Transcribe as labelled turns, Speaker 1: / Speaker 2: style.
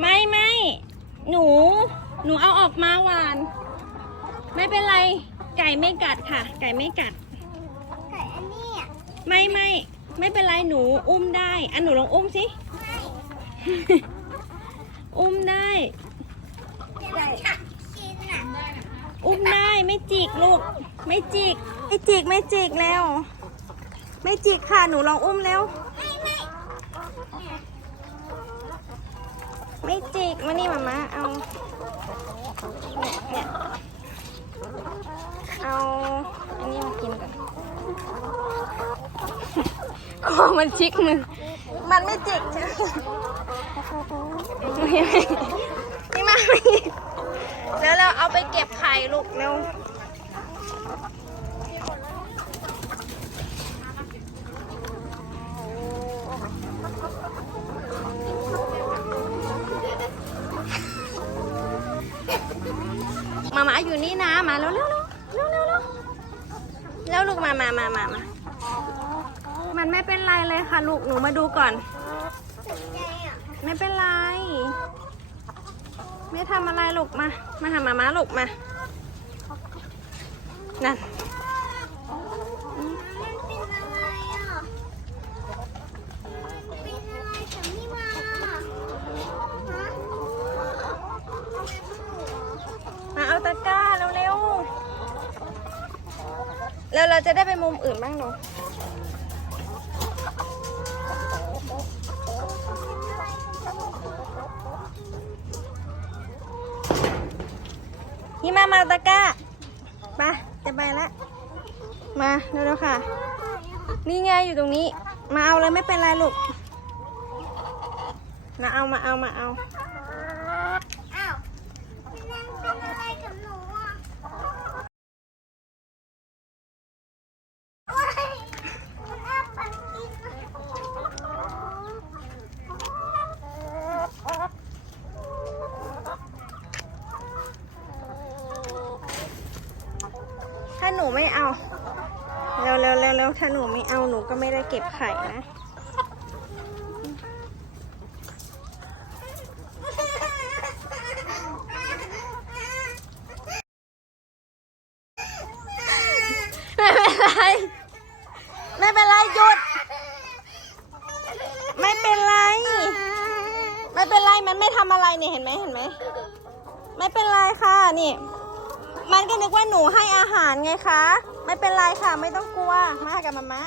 Speaker 1: ไม่ไม่หนู หนูเอาออกมาหวาน ไม่เป็นไร ไก่ไม่กัดค่ะ ไก่ไม่กัด
Speaker 2: ไก่อันนี้อะ
Speaker 1: ไม่ไม่ไม่เป็นไรหนูอุ้มได้อันหนูลองอุ้มสิ
Speaker 2: ไม่
Speaker 1: อุ้มได้
Speaker 2: ไก่กินอะ
Speaker 1: อุ้มได้ไม่จิกลูก ไม่จิกไม่จิกไม่จิกแล้ว ไม่จิกค่ะ หนูลองอุ้มแล้ว
Speaker 2: ไม่ไม่
Speaker 1: ไม่จิก มานี่มามาเอา เนี่ยเนี่ยเอาอันนี้มากินกันคอมันชิกมือ มันไม่จิกใช่ไหมนี่มาแล้วเราเอาไปเก็บไข่ลูกเร็ว มามาอยู่นี่นะมาเร็วเร็วเร็วเร็วเร็วเร็วแล้วลูกมามามามามามันไม่เป็นไรเลยค่ะ ลูกหนูมาดูก่อน ไม่เป็นไร ไม่ทำอะไรลูกมา มาหามาม้าลูกมานั่น
Speaker 2: เป็นอะไรอะมันเป็นอะไรฉันไม่มาฮะ
Speaker 1: มาเอาตะกร้าเร็วๆ แล้วเราจะได้ไปมุมอื่นบ้างเนาะนี่มามาตะก้าไปจะไปแล้วมาเร็วๆค่ะ นี่ไงอยู่ตรงนี้ มาเอาเลยไม่เป็นไรลูก มาเอามาเอามาเอา
Speaker 2: อ้าวมันเป็นอะไรกับหนูอะโอ๊ยมันน่าปันกินอะ
Speaker 1: ถ้า หนูไม่เอาเร็วเร็วเร็วเร็วถ้าหนูไม่เอาหนูก็ไม่ได้เก็บไข่นะไม่เป็นไร ไม่เป็นไรหยุด ไม่เป็นไร ไม่เป็นไรมันไม่ทำอะไรเนี่ยเห็นไหมเห็นไหม ไม่เป็นไรค่ะนี่ันก็นึกว่าหนูให้อาหารไงคะ ไม่เป็นไรค่ะ ไม่ต้องกลัว มากับมามะ